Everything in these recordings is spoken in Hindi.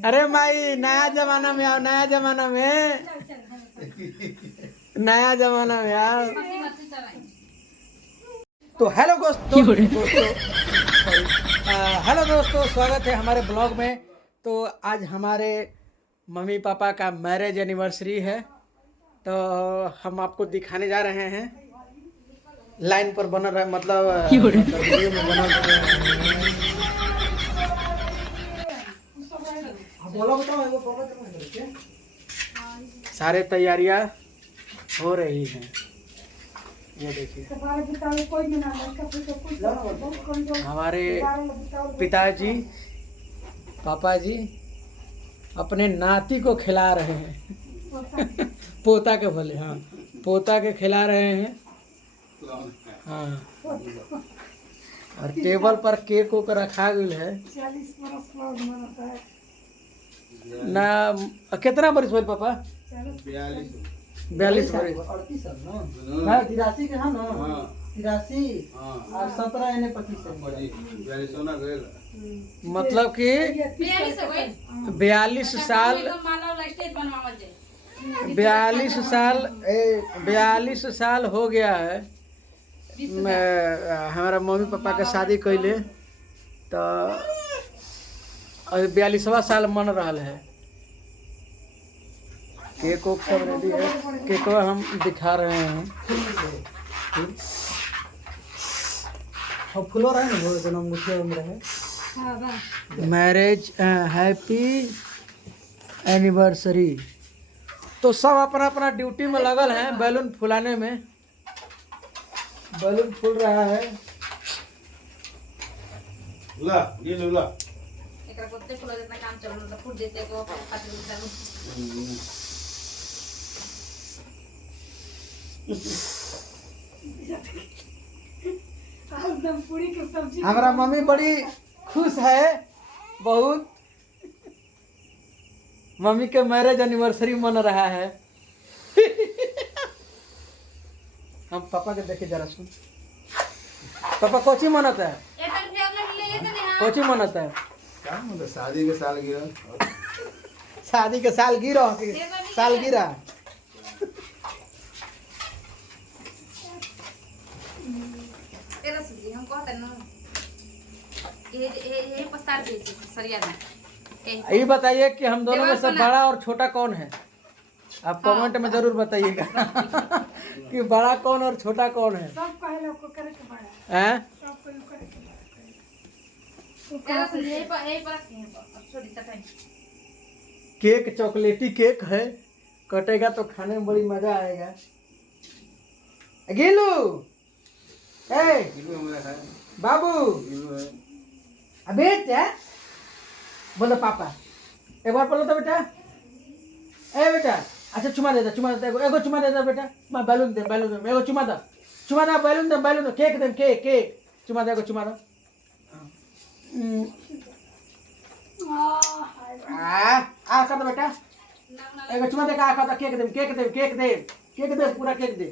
अरे माई नया जमाना में आओ, नया जमाना में, नया जमाना में आओ। तो हेलो दोस्तों, हेलो दोस्तों, स्वागत है हमारे ब्लॉग में। तो आज हमारे मम्मी पापा का मैरिज एनिवर्सरी है, तो हम आपको दिखाने जा रहे हैं। लाइन पर बना रहा, मतलब वीडियो में बना रहे हैं। सारे तैयारियां हो रही हैं, ये देखिए। हमारे पिताजी पापा जी अपने नाती को खिला रहे हैं। पोता के बोले, हाँ पोता के खिला रहे हैं। हाँ, और टेबल पर केक को रखा गया है। 40 बरस ना कितना बरिस बोल पापा? 42 बरिस। 83 के है ना? 83 और 17 यानी 25। मतलब कि 42 साल, 42 साल हो गया है हमारा मम्मी पापा के शादी कैले, तो 42वां साल मन रहा है। केक उक सब रेडी है, केक हम दिखा रहे हैं। फूलो रहे ना, वो जन्म मुझे में रहे। Marriage happy anniversary. तो सब अपना अपना ड्यूटी में लगल हैं, बैलून फुलाने में। बैलून फूल रहा है। ला ये लो ला एकरा कोते फुला जितना काम चल रहा फूट देते को पाती चालू। एकदम पूरी की सब्जी। हमारा मम्मी बड़ी खुश है बहुत। मम्मी के मैरिज एनिवर्सरी मन रहा है। हम पापा के देखे जरा सुन। पापा कोची मनत है? कोची मनत है? क्या मतलब शादी के साल गिरा, शादी के साल गिरा, साल गिरा। तेरा सुजी हम कहते ना ये पस्तार दे सरिया में। ये बताइए कि हम दोनों में से बड़ा और छोटा कौन है? आप कमेंट में जरूर बताइएगा कि बड़ा कौन और छोटा कौन है। सब कहे लोग को करे के बड़ा हैं? सब को करे के बड़ा। तेरा सुजी यही पर छोटी सा केक चॉकलेटी केक है, कटेगा तो खाने में बड़ी मजा आएगा। गिलू, ए किलो मेरा है, बाबू, किलो है। अबे क्या बोलो पापा? एक बार बोलो तो बेटा। ए बेटा, अच्छा चुमा देता, चुमा देता, एगो चुमा देता बेटा। मैं बैलून दे, बैलून दे, एगो चुमा दा, चुमा दा, बैलून दे, बैलून दे, केक दे, केक केक चुमा दे, एगो चुमा दा। आ कर दो बेटा, एगो चुमा दे, का कर केक दे, केक दे, केक दे, केक दे, पूरा केक दे।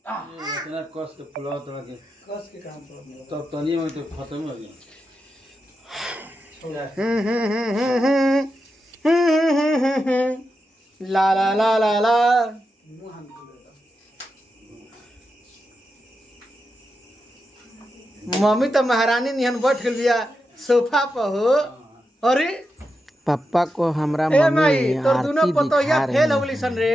इतना कस के फुलाओ तरह के कस के काम करो तब तनी में तो खत्म हो गया। ला ला ला ला ला। मम्मी तो महारानी निहन बैठ गया सोफा पर हो। अरे पापा को हमरा ए मम्मी माई, तोर आरती दोनों पतो दिखा या रहे फेल हो गली हैं। सन रे।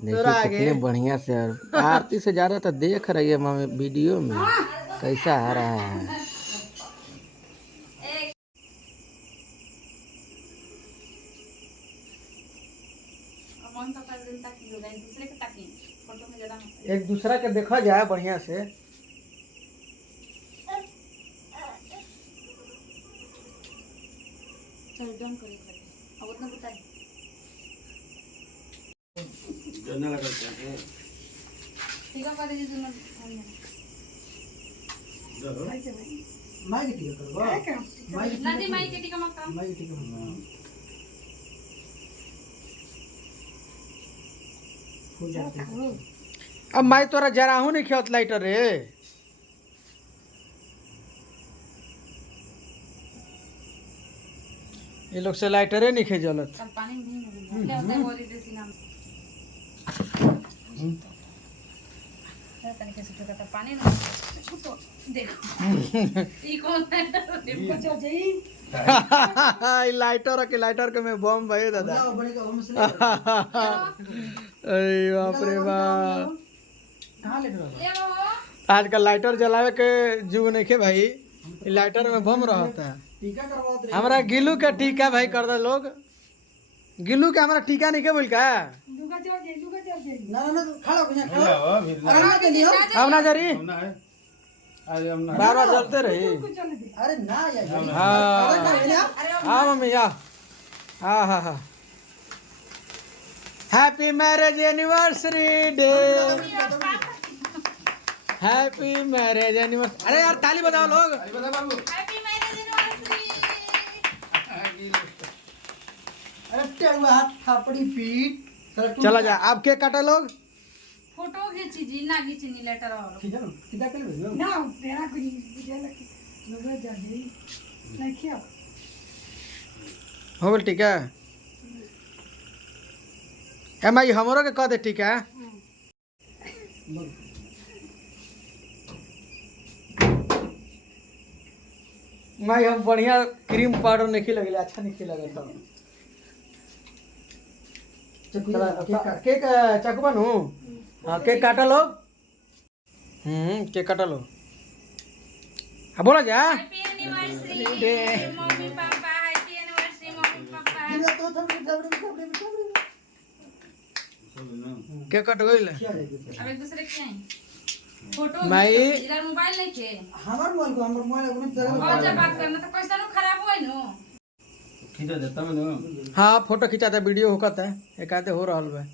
तोरा देखिए आगे कितने बढ़िया से, आरती से ज्यादा तो देख रही है मम्मी वीडियो में कैसा आ रहा है। मन तो कर दिन तक की हो जाए दूसरे के ताकि फोटो में ज्यादा मत एक दूसरा के देखा जाए बढ़िया से। चल डन करे अब उतना बताए जन्ना लगा के ठीक है कर दीजिए ना जरो माई की टिकट करबो, माई की नदी माई के टिका मत काम माई की टिकट हो जाता है। अब माई तोरा जरा हूं नहीं खेत लाइटर रे। ये लोग से लाइटरे नहीं खे जलत। कल पानी में भीग ले होते बोली ड्रेसिंग नाम तरीके से तो पानी ना छुटो देखो ई कौन है बचा जाई ये लाइटर के में बम भाई दादा। अरे बाप रे बाप, ले वो आजकल लाइटर जलावे के जुग नहीं के भाई, ये लाइटर में बम रहता है। हमारा गिलू के टीका भाई कर दे लोग, गिलू के हमारा टीका नहीं के बोल का लुगा चढ़ जाई ना ना खड़ा हो बोला हो फिर ना ना के लियो हम ना जरी हम ना है आज हम ना बार बार जलते रही। चल दे अरे ना यार हाँ हाँ मम्मी या हाँ हाँ हाँ happy marriage anniversary day, happy marriage anniversary. अरे यार ताली बजाओ लोग। बता बाबू हैप्पी मैरिज एनिवर्सरी। चला जा अब केक काटा लोग। फोटो खींची जी ना खींची नी लेटर और ना तेरा कुछ बुझे लगे लुगा चढ़ जाई नहीं किया हो गल ठीक है ए माई हमरो के कह दे ठीक है। माई हम बढ़िया क्रीम पाउडर नहीं लगे, अच्छा नहीं लगे सब केक चाकू बनू। हाँ केक काटा लो, केक काटा लो। हाँ बोला जा happy anniversary mummy papa, happy anniversary mummy papa. Cake cut गई। अब एक दूसरे के हैं फोटो माई इधर मोबाइल नहीं थे हमार मोबाइल और जब बात करना तो कैसा नु खराब हुआ नो खींचा देता मैं ना हाँ फोटो खिंचाता वीडियो होकत है एक आते हो रहा है।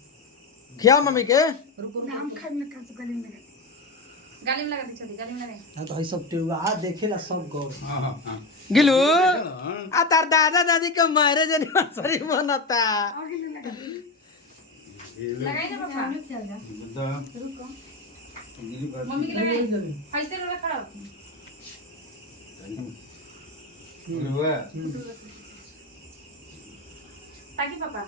खिया मम्मी के नाम खाए में कर गली में गाली में लगा दी चली गाली में लगा हाँ तो हई सब टिरुआ आ देखेला सब गौर हां हां हां गिलू आ तार दादा दादी के मैरिज एनिवर्सरी मनता। आगे ले लगा लगाई ना पापा बता रुको गिरी बात मम्मी के लगाई ऐसे रो खड़ा होती हुआ ताकि पापा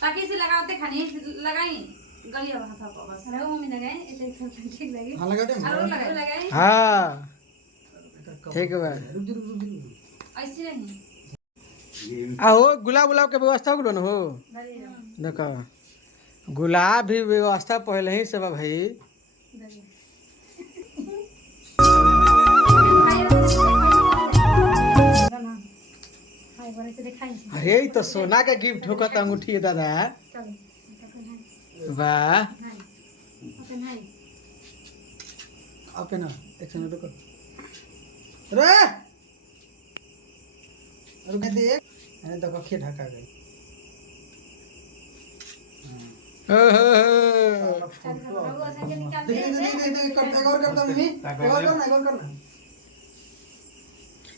ताकि इसे लगाते खाने लगाई गलिया हाथ पर बस अरे मम्मी लगाए ऐसे एक साथ ठीक लगे हां लगा दे और लगाए हाँ ठीक है ऐसे नहीं आहो गुलाब गुलाब के व्यवस्था हो न हो देखो गुलाब भी व्यवस्था पहले ही से बा भाई। अरे ई तो सोना के गिफ्ट होकर अंगूठी है दादा। वाह अपना एक सेकंड रुको रे रुक देख अरे देखो खे ढका गई।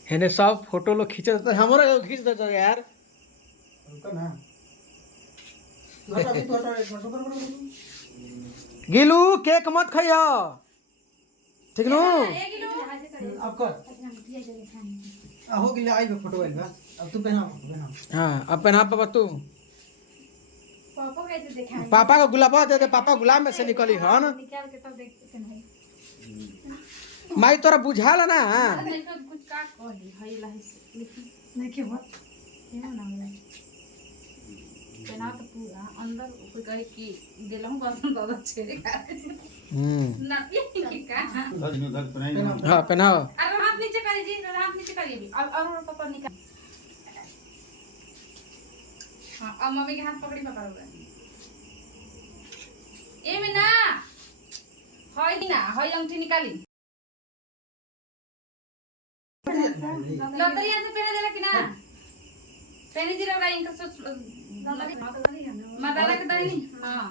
हेने सब फोटो लोग खींच देता हमारा खींच देता यार। गिलू केक मत खाइयो ठीक नु अब कर हो गिले आई फोटो वाली बा अब तू पहना हां अब पहना पापा तू पापा कैसे दिखाएं पापा को गुलाब दे दे पापा गुलाब में से निकली हन निकाल के तब देखते हैं माई तोरा बुझाला ना नहीं तो कुछ का कहली हई लाही लेकिन नहीं के बात क्या नाम है बना तो पूरा अंदर कोई कहे कि दिलहु बसन दादा छेड़े का ना ये का धर पहनाई हां पहनाओ। अरे हाथ नीचे करिए जी हाथ नीचे करिए भी और पापा निकाल हां अब मम्मी के हाथ पकड़ी पापा होगा ए में ना हई अंगूठी निकाली लतरिया से पहने देला कि ना पहने जी रहा इनका सोच माता के दाई हां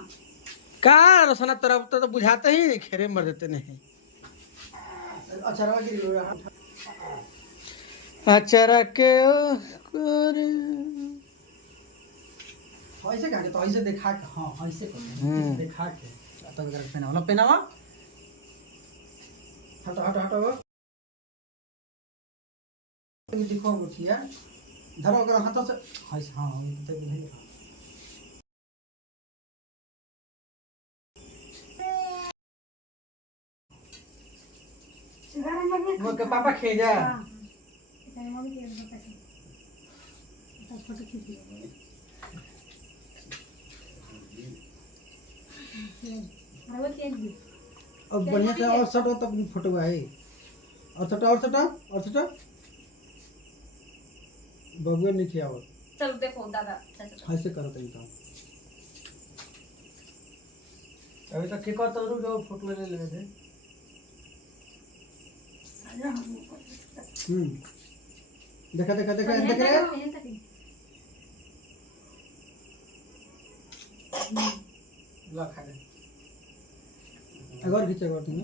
का रोशना तेरा तो बुझाते ही खेरे मर देते नहीं। अच्छा रवा गिरी अच्छा रखे ऐसे का तो ऐसे दिखा के हां ऐसे कर दिखा के तब कर पहनावा पहनावा हटो हटो हटो दिखो मुठिया धरो करो हाथों से हां हां ये तो नहीं सिगारा मत वो के पापा खे जा हां इतने मम्मी के बता के तो फोटो खींच लो अरे वो खींच दी अब बढ़िया से और सटो तब फोटो है और सटो बगुए नहीं किया और चलो देखो दादा चाचा ऐसे करो तरीका अभी तक के तो जो फोटो ले ले थे देखा देख रहे ला खा ले अगर खींचे अगर तुम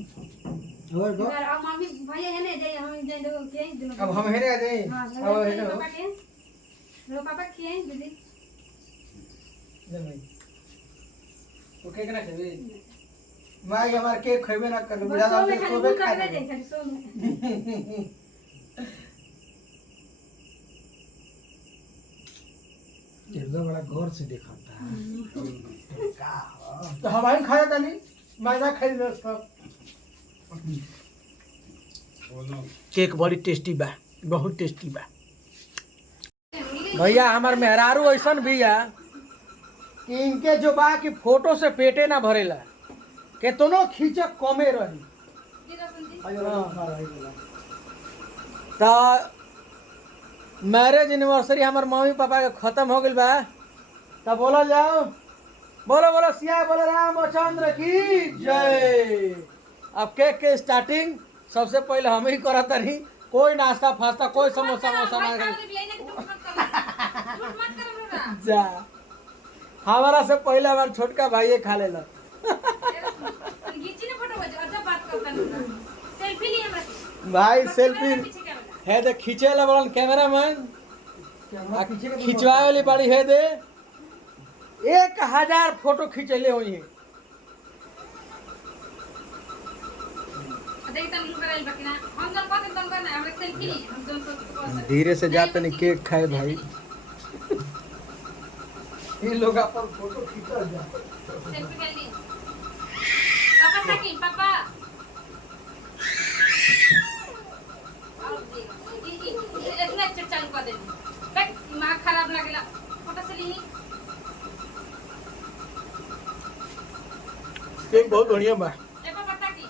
अगर गो अब मम्मी भैया है ना जाइए हम जाए दो के दोनों अब हम हेरे आ जाए हां अब हेरे हो पापा के लो पापा के दीदी ले भाई तो केक ना खेबे भाई हमार केक खेबे ना कर बुढ़ा सो दादा में सोबे खाली खा कर ले दे खाली सो में तेरे बड़ा गौर से दिखाता है का तो हमारी खाया ताली मैदा खाई दे सब बोलो केक बड़ी टेस्टी बा बहुत टेस्टी बा भैया हमार मेहरारू ऐसन भी है कि इनके जो बा कि फोटो से पेटे ना भरेला केतनो खींचे कमे रही तो मैरिज एनिवर्सरी हमार मम्मी पापा के खत्म हो गई बा तब बोला जाओ बोलो बोलो सिया बोलो रामचंद्र की जय। अब केक के स्टार्टिंग सबसे पहले हम ही करत रही कोई नाश्ता फास्ता कोई समोसा वोसा ना जा हमारा से पहले हमारा छोटका भाई खा लेला भाई सेल्फी है दे खींचे ला बड़न कैमरा मैन खिंचवाए वाली बड़ी है दे 1000 फोटो खींचले हुई है धीरे से जाते नहीं केक खाए भाई ये लोग अपन फोटो खींचल जा पापा चालू कर दे दिमाग खराब लगेला फोटो से ली केक बहुत बढ़िया बा देखो बता की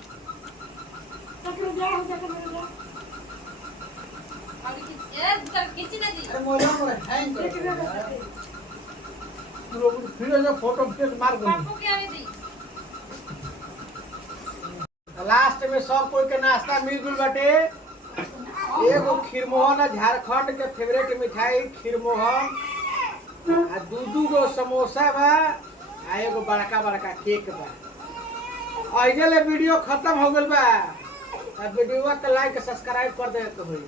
तक जा हो जाकर मेरे जा अभी ए किसी ना जी अरे मोला मोला हैंग कर फिर जो फोटो खींच मार दो पापा के आवे दी लास्ट में सब कोई के नाश्ता मिल गई बाटे एगो खीरमोहन है झारखंड के फेवरेट मिठाई खीरमोहन आ दू गो समोसा बा आ एगो बड़का केक बा अइले वीडियो खत्म हो गइल बा अब वीडियो के लाइक सब्सक्राइब कर दे के होई।